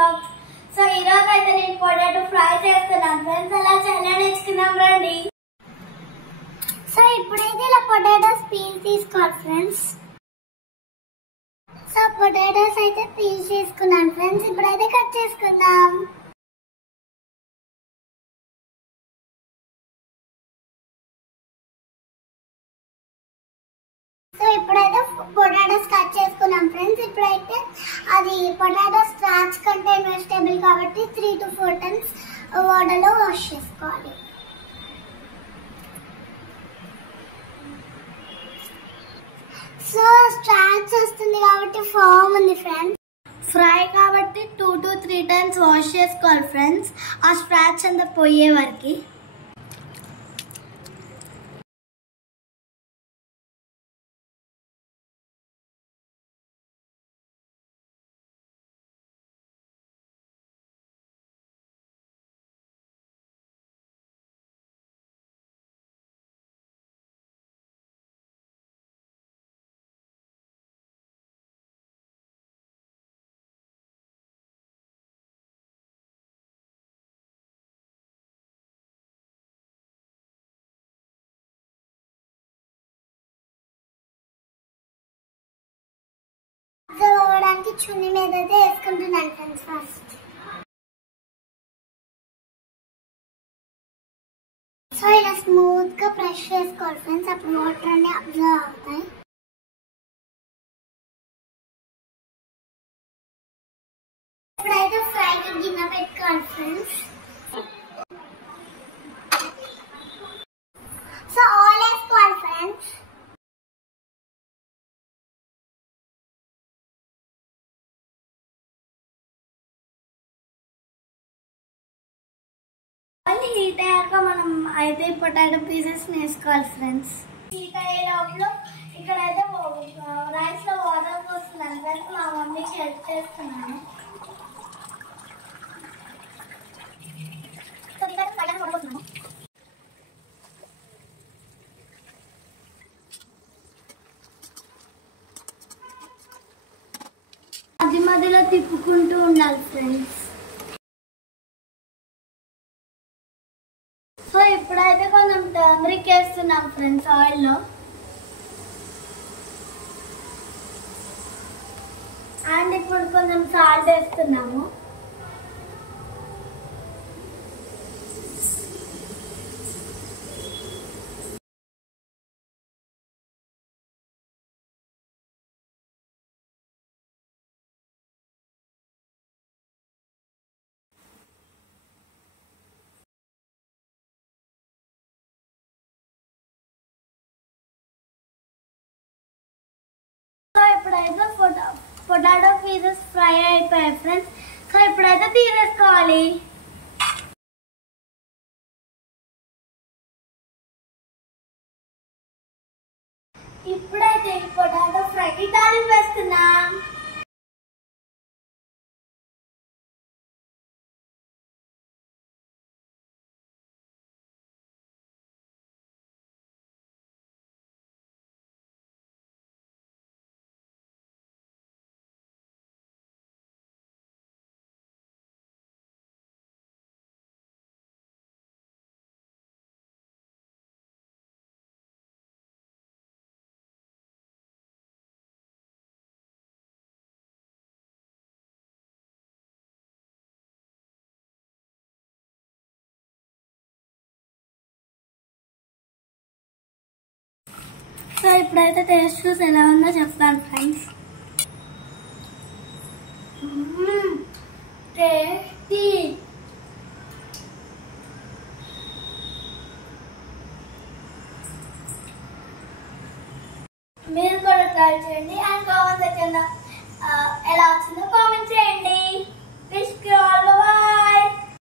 vlogs. So ఈ రోజు అయితే నేను పొటాటో ఫ్రై చేస్తున్నాను ఫ్రెండ్స్. అలా చాలా నేర్చుకున్నాం రండి. సో ఇప్పుడైతే ఇలా పొటాటోస్ పీల్ తీసుకోవాలి ఫ్రెండ్స్. సో పొటాటోస్ అయితే పీల్ చేసుకున్నాను ఫ్రెండ్స్. ఇప్పుడైతే కట్ చేసుకుందాం. సో ఇప్పుడైతే పొటాటోస్ కట్ చేసుకున్నాం ఫ్రెండ్స్. ఇప్పుడైతే అది పొటాటో స్టార్చ్ కంటైన్ వెజిటేబుల్ కాబట్టి 3 to 4 times వాటర్లో వాష్ చేసుకోవాలి. సో స్టార్చ్ వస్తుంది కాబట్టి ఫామ్ ఉంది ఫ్రెండ్స్. ఫ్రై కాబట్టి 2 to 3 times వాష్ చేసుకోవాలి ఫ్రెండ్స్, ఆ స్టార్చ్ అంతా పోయే వరకు. అవ్వడానికి చున్నీ మీద అయితే వేసుకుంటున్నాను ఫ్రెండ్స్. ఫస్ట్ సో ఇలా స్మూత్ గా బ్రష్ చేసుకోవాలి ఫ్రెండ్స్, అప్పుడు వాటర్ అన్ని అబ్జర్వ్ అవుతాయి. ఇప్పుడైతే ఫ్రై గిన్నె పెట్టుకోవాలి ఫ్రెండ్స్. సో ఆయిల్ వేసుకోవాలి ఫ్రెండ్స్. హీట్ అయ్యాక మనం అయితే పొటాటో పీసెస్ వేసుకోవాలి ఫ్రెండ్స్. హీట్ అయ్యే లోపల ఇక్కడైతే రైస్ లో వాటర్ పోస్తున్నాను ఫ్రెండ్స్. మా మమ్మీకి హెల్ప్ చేస్తున్నాను. మధ్య మధ్యలో తిప్పుకుంటూ ఉండాలి ఫ్రెండ్స్. సో ఇప్పుడైతే కొంచెం టర్మరిక్ వేస్తున్నాం ఫ్రెండ్స్ ఆయిల్లో. అండ్ ఇప్పుడు కొంచెం సాల్ట్ వేస్తున్నాము. సో ఇప్పుడైతే పొటాటో పీసెస్ ఫ్రై అయిపోయాయి ఫ్రెండ్స్. సో ఇప్పుడైతే తీసేసుకోవాలి. ఇప్పుడైతే పొటాటో ఫ్రైకి తాలింపు వేస్తున్నాం. సో ఇప్పుడైతే టేస్ట్ చూసి ఎలా ఉందో చెప్తాను ఫ్రెండ్స్. టేస్టీ. మీరు కూడా ట్రై చేయండి అండ్ కామెంట్ సెక్షన్లో ఎలా వచ్చిందో కామెంట్ చేయండి. Wish you all